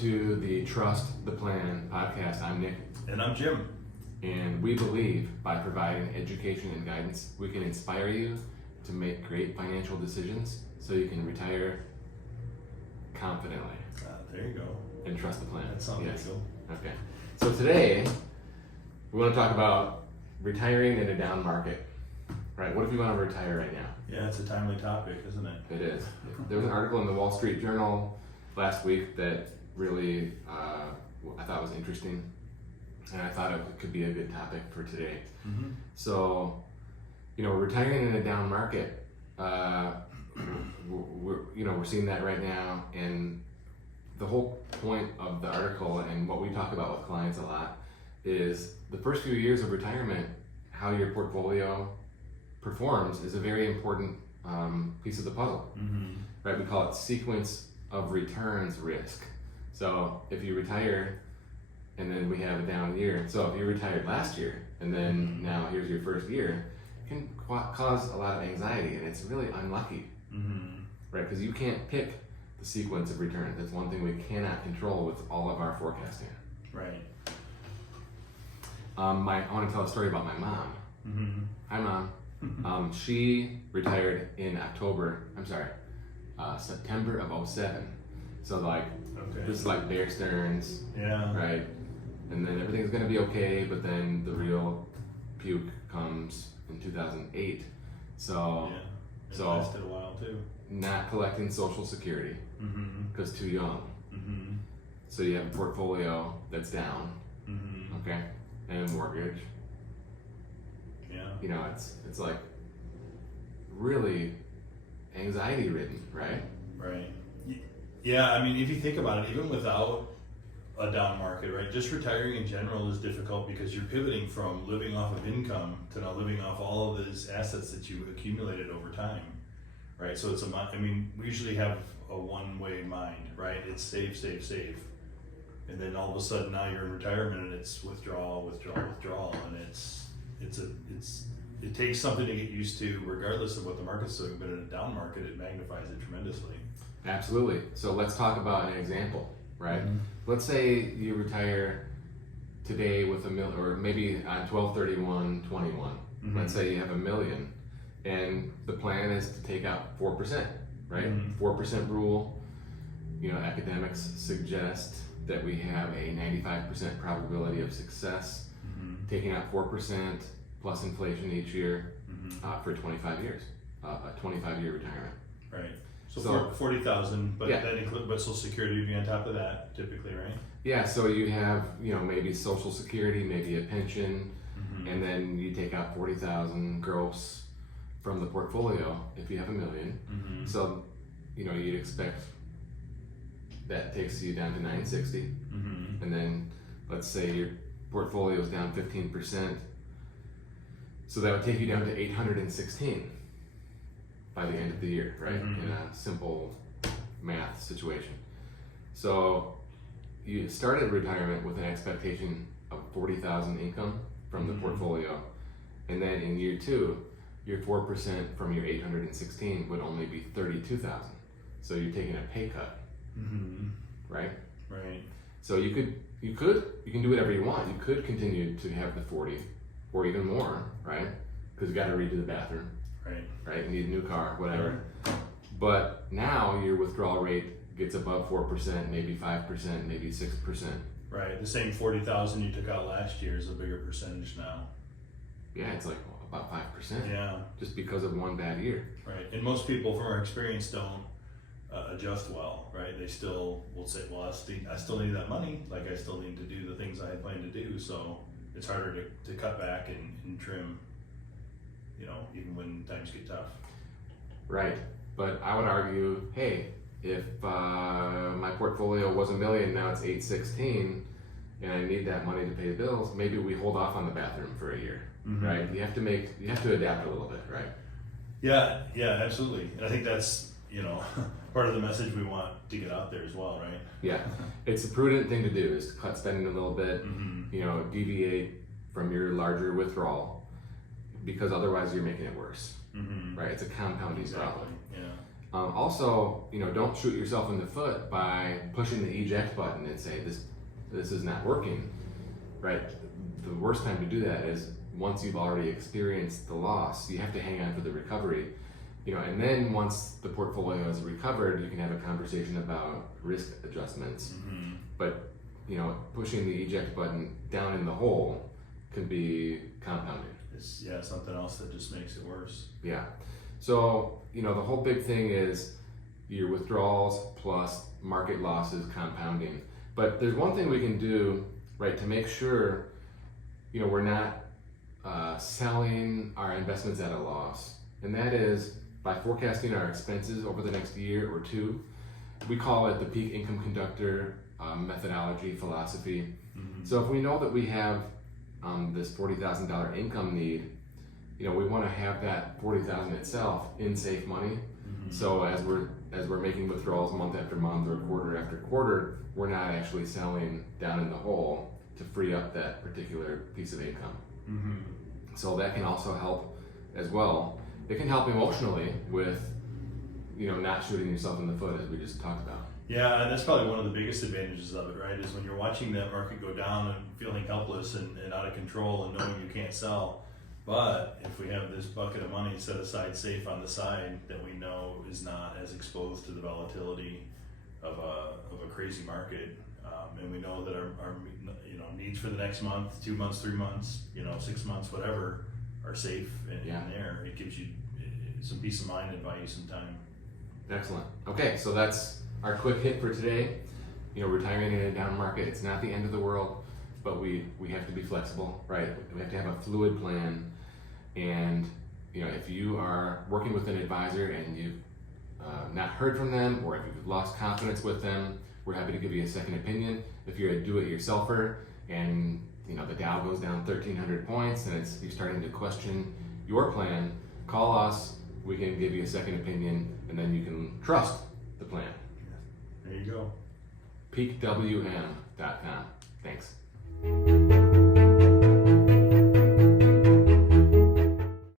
to the Trust the Plan podcast. I'm Nick. And I'm Jim. And we believe by providing education and guidance, we can inspire you to make great financial decisions so you can retire confidently. There you go. And trust the plan. That sounds good. Okay. So today, we want to talk about retiring in a down market. Right? What if you want to retire right now? Yeah, it's a timely topic, isn't it? It is. There was an article in the Wall Street Journal last week that really I thought was interesting, and I thought it could be a good topic for today. Mm-hmm. So, we're retiring in a down market. We're seeing that right now, and the whole point of the article and what we talk about with clients a lot is the first few years of retirement, how your portfolio performs is a very important piece of the puzzle. Mm-hmm. Right? We call it sequence of returns risk. So if you retire and then we have a down year, so if you retired last year and then now here's your first year, it can cause a lot of anxiety, and it's really unlucky. Mm-hmm. Right? Because you can't pick the sequence of returns. That's one thing we cannot control with all of our forecasting. Right. I want to tell a story about my mom. Mm-hmm. Hi, Mom. She retired in September of 2007. So this is like Bear Stearns, Yeah. right? And then everything's gonna be okay, but then the real puke comes in 2008. So Yeah. It So- lasted a while too. not collecting Social Security Mm-hmm. because too young. Mm-hmm. So you have a portfolio that's down, Mm-hmm. okay, and a mortgage. Yeah. It's like really anxiety ridden, right? Right. Yeah, I mean, if you think about it, even without a down market, right, just retiring in general is difficult because you're pivoting from living off of income to now living off all of these assets that you accumulated over time, right? So we usually have a one-way mind, right? It's save, save, save. And then all of a sudden now you're in retirement and it's withdrawal, withdrawal, withdrawal, and it takes something to get used to regardless of what the market's doing, but in a down market it magnifies it tremendously. Absolutely. So let's talk about an example, right? Mm-hmm. Let's say you retire today with $1 million, or maybe on 12/31/21. Mm-hmm. Let's say you have $1 million, and the plan is to take out 4%, right? Mm-hmm. 4% rule. Academics suggest that we have a 95% probability of success, Mm-hmm. taking out 4% plus inflation each year Mm-hmm. for 25 years, a 25-year retirement. Right. So, So- 40,000, but Yeah. then include Social Security would be on top of that typically, right? Yeah, so you have, maybe Social Security, maybe a pension, Mm-hmm. and then you take out 40,000 gross from the portfolio if you have $1 million. Mm-hmm. So, you'd expect that takes you down to 960, Mm-hmm. and then let's say your portfolio is down 15%, so that would take you down to 816 by the end of the year, right? Mhm. In a simple math situation. So you started retirement with an expectation of 40,000 income from the Mhm. portfolio, and then in year 2, your 4% from your 816 would only be 32,000. So you're taking a pay cut, Mm-hmm. right? Right. So you can do whatever you want. You could continue to have the 40 or even more, right? Because you got to redo the bathroom, Right. right? You need a new car, whatever. But now your withdrawal rate gets above 4%, maybe 5%, maybe 6%. Right. The same 40,000 you took out last year is a bigger percentage now. Yeah, it's like about 5%, Yeah. just because of one bad year. Right. And most people, from our experience, don't adjust well, right? They still will say, well, I still need that money. Like, I still need to do the things I had planned to do. So it's harder to cut back and trim, even when times get tough. Right. But I would argue, hey, if my portfolio was $1 million, now it's 816, and I need that money to pay the bills, maybe we hold off on the bathroom for a year, Mhm. right? You have to adapt a little bit, right? Yeah, absolutely. And I think that's, part of the message we want to get out there as well, right? Yeah, it's a prudent thing to do is to cut spending a little bit, Mm-hmm. Deviate from your larger withdrawal, because otherwise you're making it worse, Mm-hmm. right? It's a compounding Exactly. problem. Yeah. Also, don't shoot yourself in the foot by pushing the eject button and say this is not working, right? The worst time to do that is once you've already experienced the loss. You have to hang on for the recovery, and then once the portfolio is recovered, you can have a conversation about risk adjustments. Mm-hmm. But pushing the eject button down in the hole could be compounding. It's something else that just makes it worse. Yeah. So, the whole big thing is your withdrawals plus market losses compounding. But there's one thing we can do, right, to make sure, we're not selling our investments at a loss. And that is by forecasting our expenses over the next year or two. We call it the peak income conductor methodology philosophy. Mm-hmm. So if we know that we have this $40,000 income need, we want to have that $40,000 itself in safe money. Mm-hmm. So as we're making withdrawals month after month or quarter after quarter, we're not actually selling down in the hole to free up that particular piece of income. Mm-hmm. So that can also help as well. It can help emotionally with not shooting yourself in the foot, as we just talked about. Yeah, and that's probably one of the biggest advantages of it, right? Is when you're watching that market go down and feeling helpless and out of control and knowing you can't sell. But if we have this bucket of money set aside safe on the side that we know is not as exposed to the volatility of a crazy market, and we know that our needs for the next month, 2 months, 3 months, 6 months, whatever, are safe in there, it gives you some peace of mind and buy you some time. Excellent. Okay, so that's our quick hit for today. Retiring in a down market, it's not the end of the world, but we have to be flexible, right? We have to have a fluid plan. And if you are working with an advisor and you've not heard from them, or if you've lost confidence with them, we're happy to give you a second opinion. If you're a do-it-yourselfer and the Dow goes down 1,300 points and you're starting to question your plan, call us. We can give you a second opinion, and then you can trust the plan. There you go. peakwm.com. Thanks.